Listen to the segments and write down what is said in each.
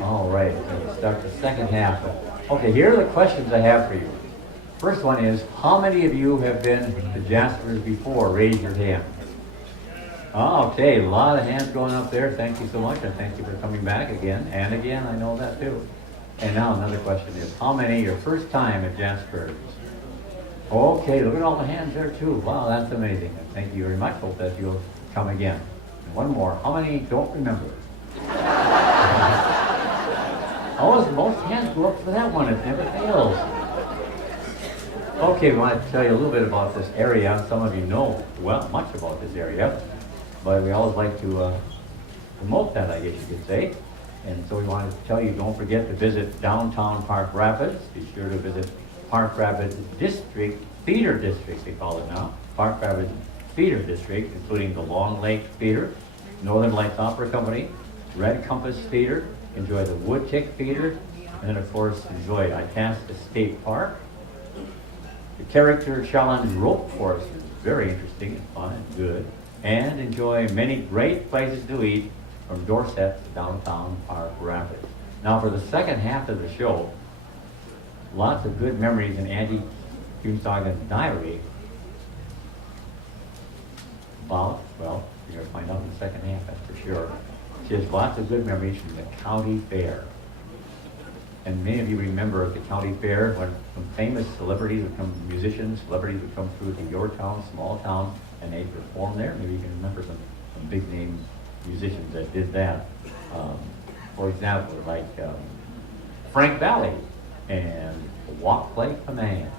All right, we'll start the second half. Okay, here are the questions I have for you. First one is, how many of you have been to Jasper's before? Raise your hand. Oh, okay, a lot of hands going up there. Thank you so much, and thank you for coming back again and again. I know that too. And now another question is, how many your first time at Jasper's? Okay, look at all the hands there too. Wow, that's amazing. Thank you very much. Hope that you'll come again. And one more. How many don't remember? Oh, most hands go up for that one. It never fails. Okay, we want to tell you a little bit about this area. Some of you know much about this area, but we always like to promote that, I guess you could say. And so we wanted to tell you, don't forget to visit downtown Park Rapids. Be sure to visit Park Rapids District, Theater District, they call it now. Park Rapids Theater District, including the Long Lake Theater, Northern Lights Opera Company, Red Compass Theater, enjoy the Wood Tick Theater, and then of course enjoy Itasca State Park. The Character Challenge Rope Course is very interesting and fun and good. And enjoy many great places to eat from Dorset to downtown Park Rapids. Now for the second half of the show, lots of good memories in Andy Kuhnsagen's diary about, well, you're going to find out in the second half, that's for sure. She has lots of good memories from the county fair. And many of you remember the county fair when some famous celebrities would come, musicians, celebrities would come through to your town, small town, and they perform there. Maybe you can remember some big name musicians that did that. For example, like Frank Valli and Walk Like a Man.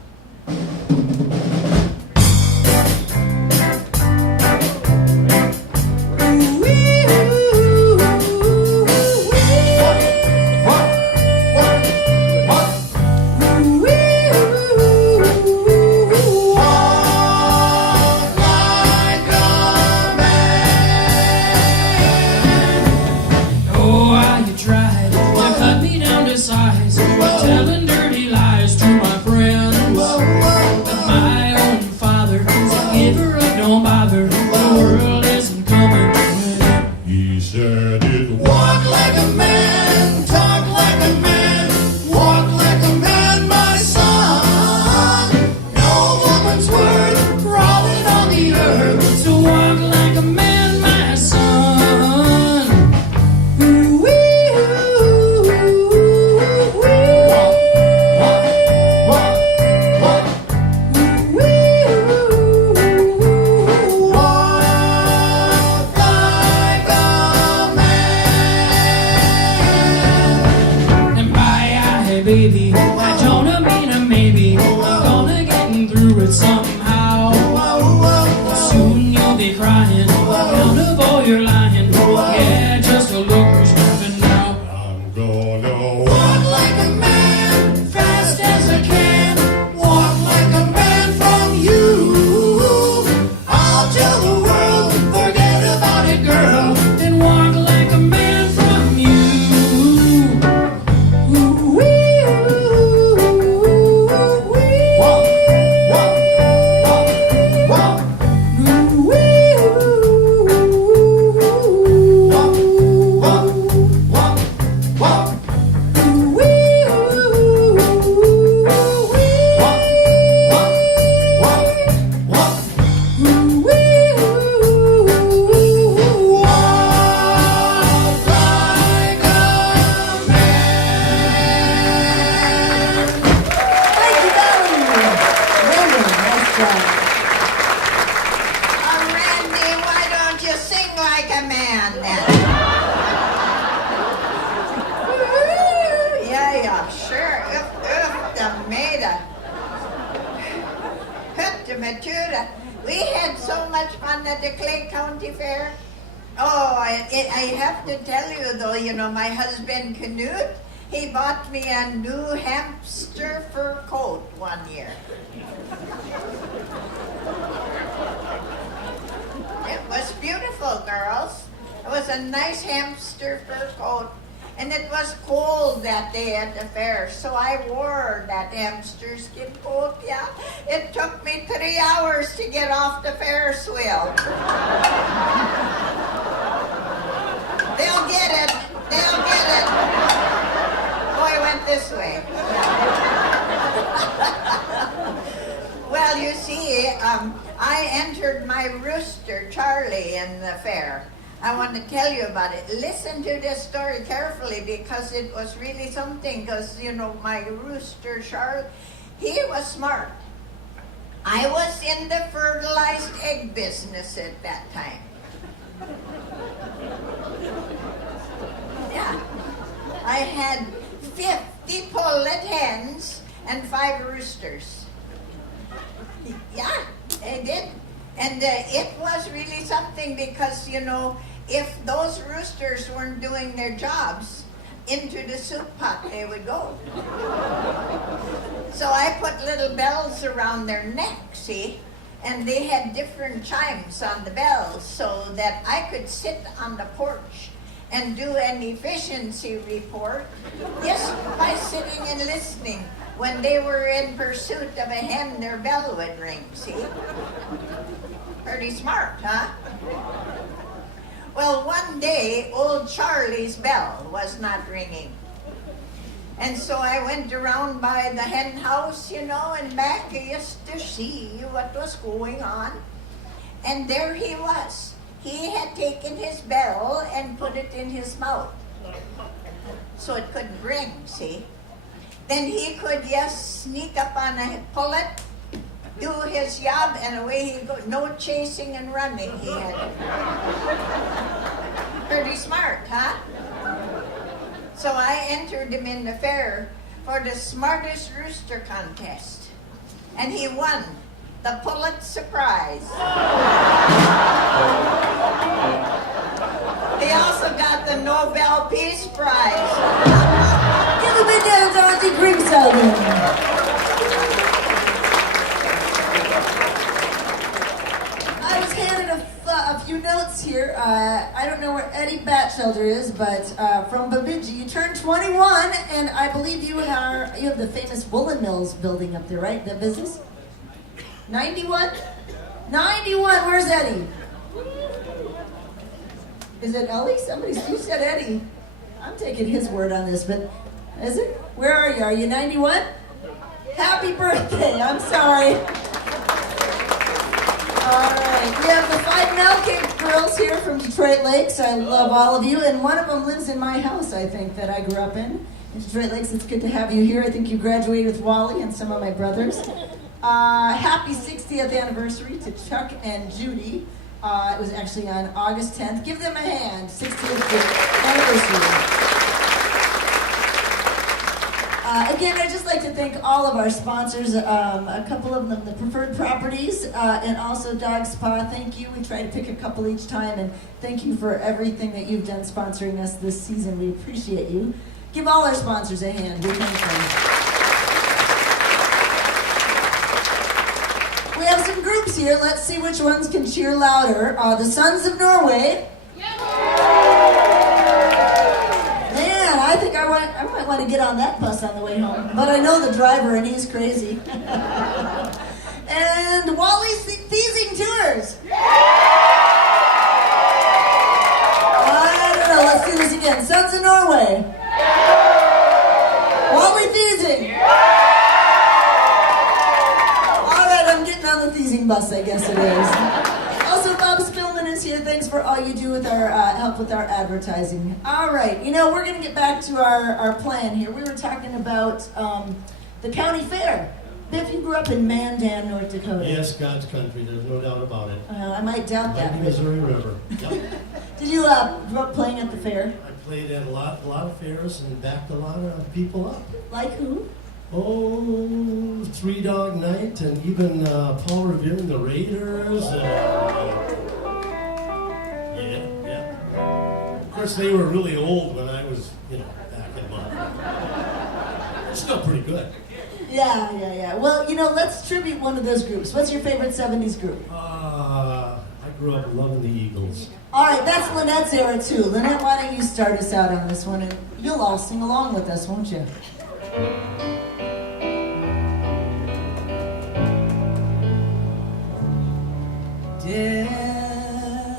We had so much fun at the Clay County Fair. Oh, I have to tell you though, you know, my husband Knut, he bought me a New Hampshire fur coat one year. It was beautiful, girls. It was a nice hamster fur coat. And it was cold that day at the fair, so I wore that hamster skin coat, yeah. It took me 3 hours to get off the Ferris wheel. They'll get it. They'll get it. Charlie in the fair. I want to tell you about it. Listen to this story carefully because it was really something. Because, you know, my rooster, Charlie, he was smart. I was in the fertilized egg business at that time. Yeah. I had 50 pullet hens and 5 roosters. Yeah, I did. And it was really something because, you know, if those roosters weren't doing their jobs, into the soup pot they would go. So I put little bells around their neck, see? And they had different chimes on the bells so that I could sit on the porch and do an efficiency report just by sitting and listening. When they were in pursuit of a hen, their bell would ring, see? Pretty smart, huh? Well, one day, old Charlie's bell was not ringing. And so I went around by the hen house, you know, and back just to see what was going on. And there he was. He had taken his bell and put it in his mouth so it couldn't ring, see? Then he could just sneak up on a pullet, do his job, and away he go. No chasing and running he had. Pretty smart, huh? So I entered him in the fair for the smartest rooster contest. And he won the Pulitzer Prize. He also got the Nobel Peace Prize. Give a bit down to Auntie Grimshagen. I was handed a few notes here. I don't know where Eddie Batchelder is, but from Bemidji, you turned 21, and I believe you have the famous woolen mills building up there, right? That business? 91? 91, where's Eddie? Is it Ellie? You said Eddie. I'm taking his word on this, but is it? Where are you? Are you 91? Happy birthday. I'm sorry. All right. We have the 5 Malcake girls here from Detroit Lakes. I love all of you, and one of them lives in my house, I think, that I grew up in Detroit Lakes. It's good to have you here. I think you graduated with Wally and some of my brothers. Happy 60th anniversary to Chuck and Judy. It was actually on August 10th. Give them a hand. 60th anniversary. Again, I'd just like to thank all of our sponsors, a couple of them, the Preferred Properties, and also Dog Spa. Thank you. We try to pick a couple each time, and thank you for everything that you've done sponsoring us this season. We appreciate you. Give all our sponsors a hand. We thank them. We have some groups here. Let's see which ones can cheer louder. The Sons of Norway. Man, I think I might want to get on that bus on the way home. But I know the driver, and he's crazy. And Wally's Thieving Tours. I don't know. Let's do this again. Sons of Norway. Wally Thieving. On the Thieving bus, I guess it is. Also, Bob Spillman is here. Thanks for all you do with our help with our advertising. All right, you know, we're going to get back to our plan here. We were talking about the county fair. Biff, you grew up in Mandan, North Dakota. Yes, God's country. There's no doubt about it. I might doubt that. Like the Missouri River. Yep. Did you grow up playing at the fair? I played at a lot of fairs and backed a lot of people up. Like who? Oh, Three Dog Night, and even Paul Revere and the Raiders. Yeah. Of course, they were really old when I was, backing them up. They're still pretty good. Yeah. Well, let's tribute one of those groups. What's your favorite 70s group? I grew up loving the Eagles. All right, that's Lynette's era, too. Lynette, why don't you start us out on this one, and you'll all sing along with us, won't you?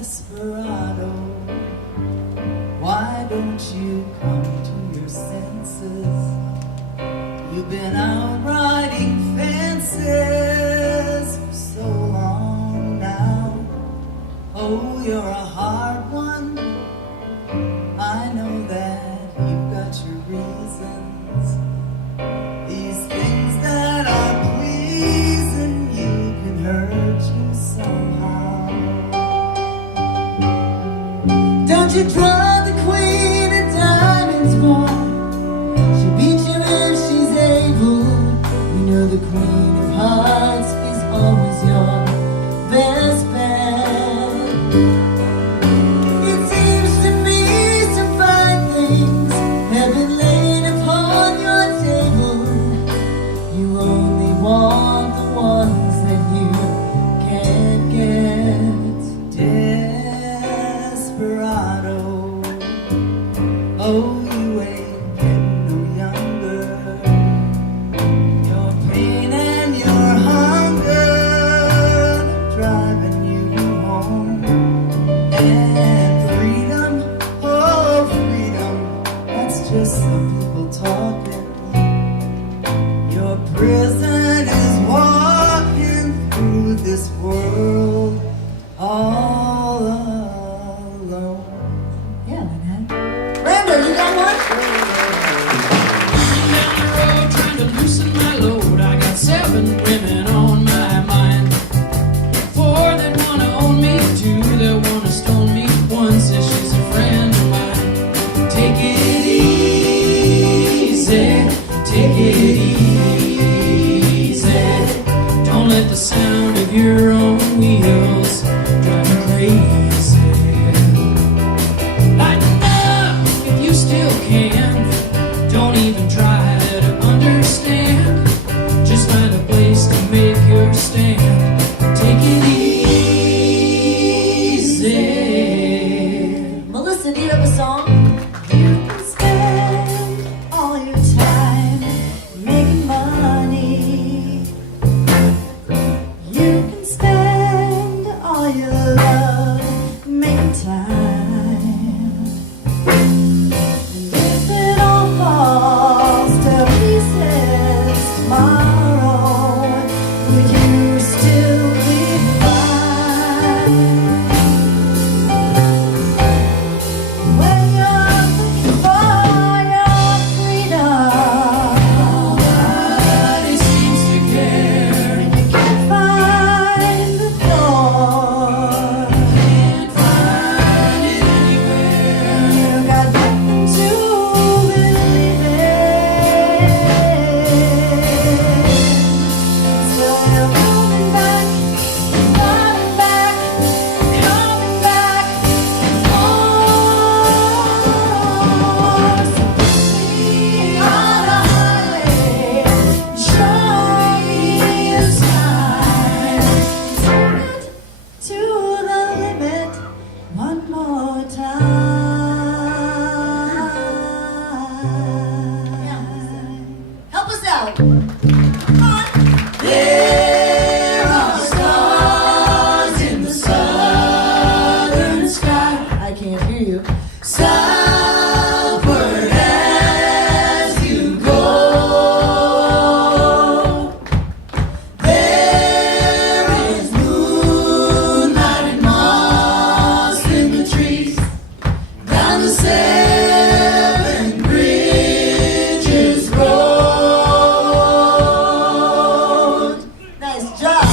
Desperado, why don't you come to your senses? You've been out riding fences for so long now. Oh, you're just some people talking. Your prison is walking through this world all alone. Yeah, Lynette. Randall, you got one? Down the road trying to loosen my load. I got 7 women on my mind. 4 that wanna own me, 2 that wanna stone me. 1 says she's a friend of mine. Take it easy, take it easy. Don't let the sound of your own wheels drive you crazy. Lighten up if you still can. Don't even try to understand. Just find a place to make your stand. Take it easy. Melissa, do you have a song? You can spend all your time making money. You can spend all your love making time. And if it all falls to pieces tomorrow, would you still be fine? When you're looking for your freedom, Nobody seems to care. and you can't find the door, Can't find it anywhere. you got nothing to believe in. Still you're coming back, coming back, coming back. Oh, on the highway, show me a sign. Turn it to the limit one more time. Help us out. Come on. There are stars in the southern sky. I can't hear you. Southward as you go, there is moonlight and moss in the trees. Down the 7 Bridges Road. Nice job.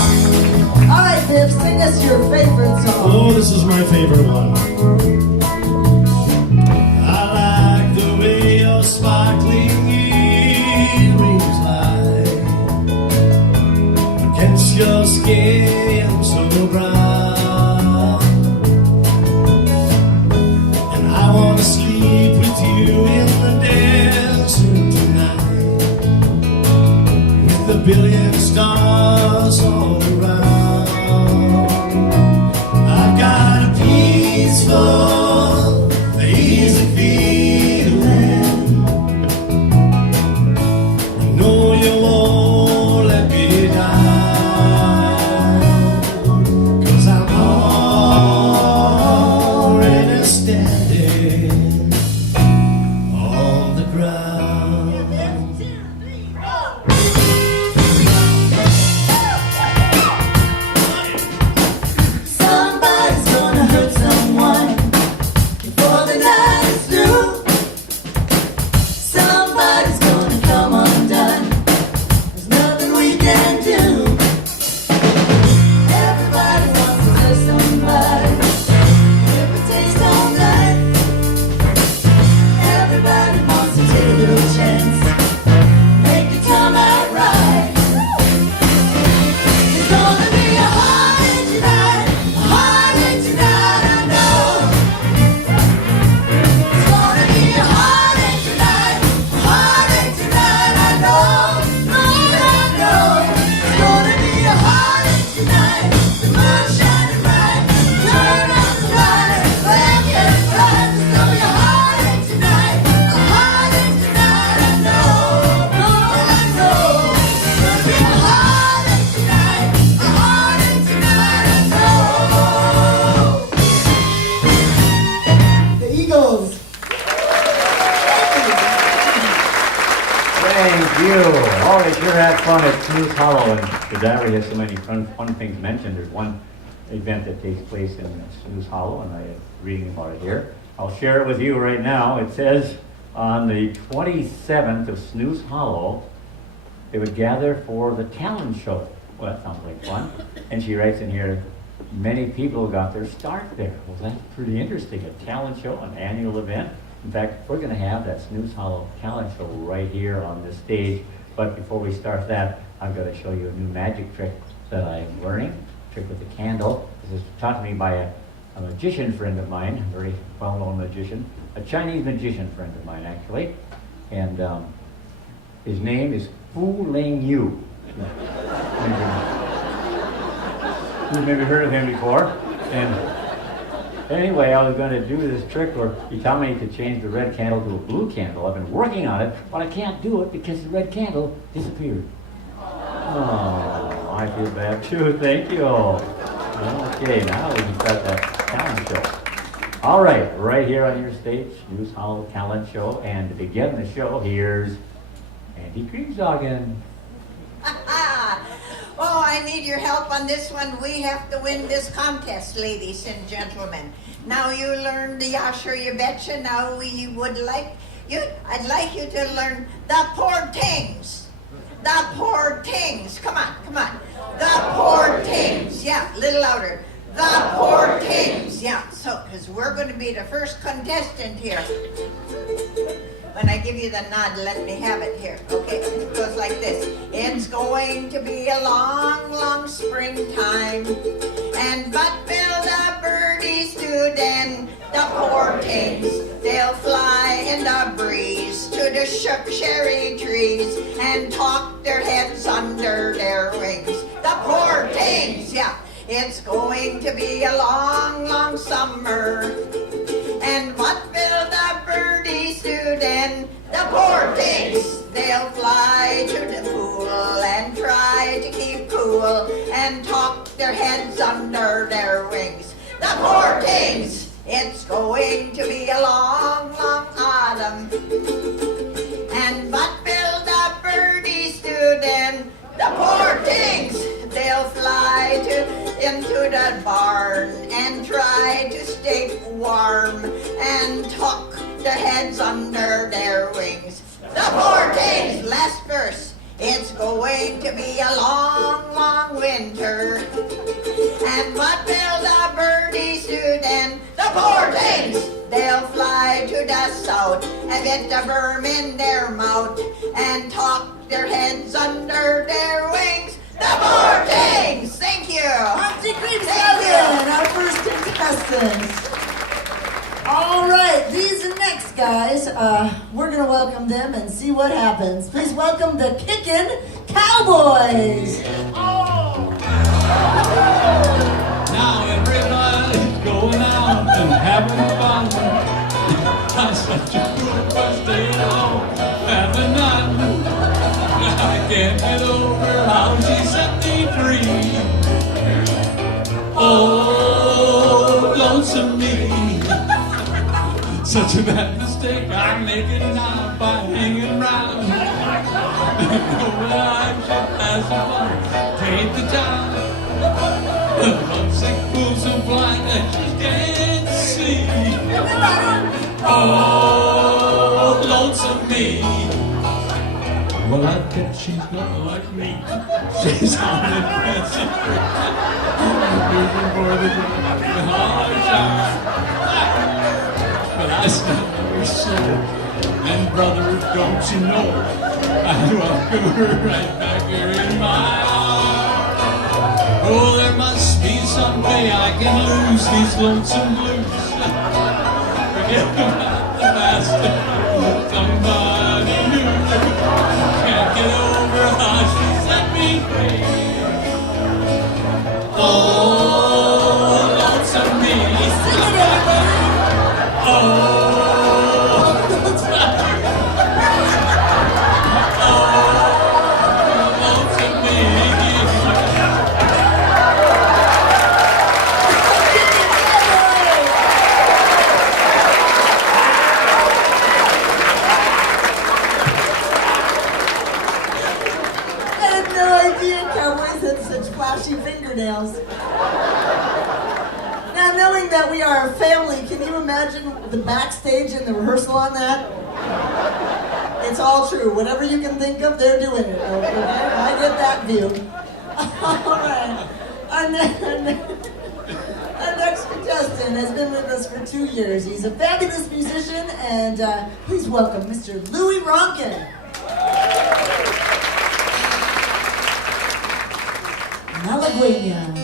All right, Viv, sing us your favorite song. Oh, this is my favorite one. I like the way your sparkling earrings lie against your skin so brown. And I want to sleep with you in the desert tonight, with a billion stars all around. I've got a peaceful, easy feeling. I know you won't let me down, 'cause I'm already standing on the ground. Somebody's gonna hurt someone before the night is through. Somebody's gonna come undone. There's nothing we can do. Everybody wants to hurt somebody. If it takes all night, everybody wants to take their Thank you. Oh, they sure had fun at Snooze Hollow, and the diary has so many fun things mentioned. There's one event that takes place in Snooze Hollow, and I'm reading about it here. I'll share it with you right now. It says on the 27th of Snooze Hollow, they would gather for the talent show. Well, that sounds like fun. And she writes in here, many people got their start there. Well, that's pretty interesting. A talent show, an annual event. In fact, we're going to have that Snooze Hollow talent show right here on this stage. But before we start that, I've got to show you a new magic trick that I'm learning. Trick with the candle. This is taught to me by a magician friend of mine, a very well-known magician, a Chinese magician friend of mine, actually. And his name is Fu Ling Yu. You've maybe heard of him before. And anyway, I was going to do this trick where he told me to change the red candle to a blue candle. I've been working on it, but I can't do it because the red candle disappeared. Oh, I feel bad too. Thank you. Okay, now we can start that talent show. All right here on your stage, Snooze Hollow Talent Show. And to begin the show, here's Andy Kriegsagen. Oh, I need your help on this one. We have to win this contest, ladies and gentlemen. Now you learned the Yasher You Betcha. Now I'd like you to learn the poor things. The poor things. Come on. The poor things. Yeah, a little louder. The poor things. Yeah, so, because we're going to be the first contestant here. When I give you the nod, let me have it here. Okay, it goes like this. It's going to be a long, long springtime. And but will the birdies do then? The poor things, they'll fly in the breeze to the shook cherry trees and talk their heads under their wings. The poor things, yeah. It's going to be a long, long summer. And what will the birdies do then? The poor things, they'll fly to the pool and try to keep cool and talk their heads under their wings. The poor things, it's going to be a long, long autumn. And what will the birdies do then? The poor things, they'll fly into the barn and try to stay warm and tuck their heads under their wings. The poor things, last verse. It's going to be a long, long winter. And what will the birdies do then? The poor things, they'll fly to the south and get the worm in their mouth and tuck their heads under their wings. The poor things! Thank you! Monty Kriegsagen, our first contestant. All right, these next guys, we're going to welcome them and see what happens. Please welcome the Kickin' Cowboys. Oh. Now everybody's going out and having fun. I'm such a good first day alone, having none. I can't get over how she set me free. Oh, lonesome me. Such a bad mistake I'm making now by hanging around. I should pass along, take the time. The lovesick fool so blind that she can't see. Oh, lonesome me. Well, I bet she's not like me. She's on the fancy for the hard time. But I still love her so. And brother, don't you know, I welcome her right back here in my arms. Oh, there must be some way I can lose these lonesome blues. Forget about the master, somebody new. Can't get over how she set me free. Oh, lonesome me. Sing it, everybody. Oh. fingernails. Now, knowing that we are a family, can you imagine the backstage and the rehearsal on that? It's all true. Whatever you can think of, they're doing it. Okay? I get that view. All right. Our next contestant has been with us for 2 years. He's a fabulous musician, and please welcome Mr. Louis Ronkin. Malagueña.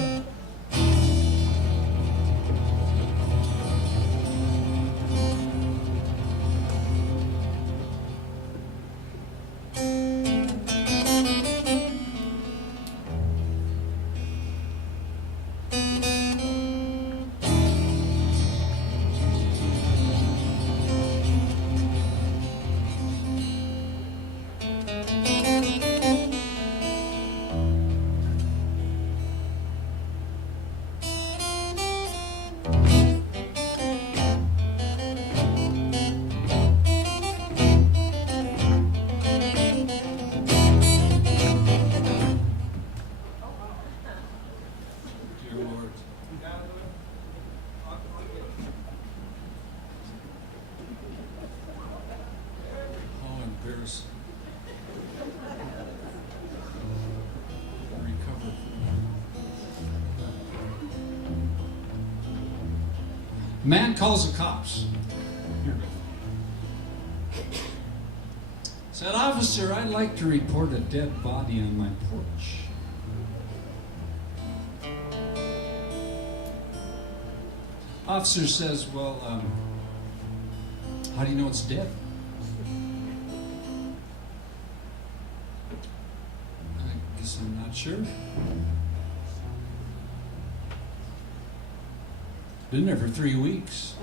Man calls the cops. Said, "Officer, I'd like to report a dead body on my porch." Officer says, "Well, how do you know it's dead?" "I guess I'm not sure. Been there for 3 weeks."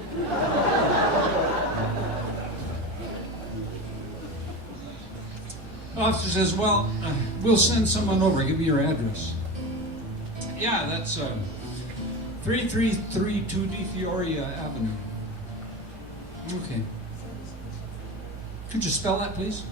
Officer says, "Well, we'll send someone over. Give me your address." "Yeah, that's 3332 DeFioria Avenue." "Okay. Could you spell that, please?"